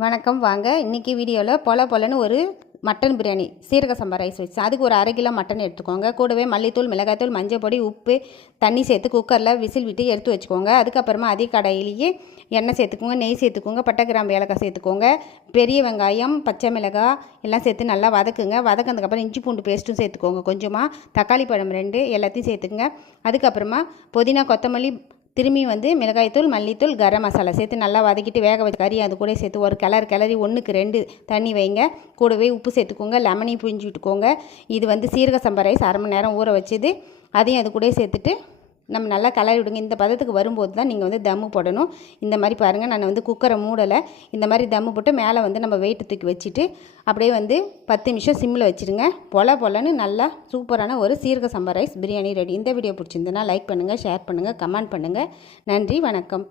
வணக்கம் வாங்க. இன்றைக்கி வீடியோவில் பொல பொலன்னு ஒரு மட்டன் பிரியாணி சீரக சம்பா ரைஸ் வச்சு. அதுக்கு ஒரு அரை கிலோ மட்டன் எடுத்துக்கோங்க. கூடவே மல்லித்தூள் மிளகாய்த்தூள் மஞ்சள் பொடி உப்பு தண்ணி சேர்த்து குக்கரில் விசில் விட்டு எடுத்து வச்சுக்கோங்க. அதுக்கப்புறமா அதே கடையிலேயே எண்ணெய் சேர்த்துக்கோங்க நெய் சேர்த்துக்கோங்க பட்டை கிராம்பு ஏலக்காய் சேர்த்துக்கோங்க. பெரிய வெங்காயம் பச்சை மிளகாய் எல்லாம் சேர்த்து நல்லா வதக்குங்க. வதக்கினதுக்கப்புறம் இஞ்சி பூண்டு பேஸ்ட்டும் சேர்த்துக்கோங்க. கொஞ்சமாக தக்காளி பழம் ரெண்டு எல்லாத்தையும் சேர்த்துக்குங்க. அதுக்கப்புறமா புதினா கொத்தமல்லி திரும்பி வந்து மிளகாய்த்தூள் மல்லித்தூள் கரம் மசாலா சேர்த்து நல்லா வதக்கிட்டு வேக வச்ச கறி அது கூட சேர்த்து ஒரு கிளறு கிளறி ஒன்றுக்கு ரெண்டு தண்ணி வைங்க. கூடவே உப்பு சேர்த்துக்கோங்க லெமனையும் புரிஞ்சு விட்டுக்கோங்க. இது வந்து சீரக சம்பா ரைஸ் அரை மணி நேரம் ஊற வச்சது. அதையும் அது கூட சேர்த்துட்டு நம்ம நல்லா கலரி விடுங்க. இந்த பதத்துக்கு வரும்போது தான் நீங்கள் வந்து தம்மு போடணும். இந்த மாதிரி பாருங்கள் நான் வந்து குக்கரை மூடலை. இந்த மாதிரி தம்மு போட்டு மேலே வந்து நம்ம வெயிட் தூக்கி வச்சுட்டு அப்படியே வந்து பத்து நிமிஷம் சிம்மில் வச்சுருங்க. பொல பொலன்னு நல்லா சூப்பரான ஒரு சீரக சம்பா ரைஸ் பிரியாணி ரெடி இந்த வீடியோ பிடிச்சிருந்ததுன்னா லைக் பண்ணுங்கள் ஷேர் பண்ணுங்கள் கமெண்ட் பண்ணுங்கள் நன்றி வணக்கம்.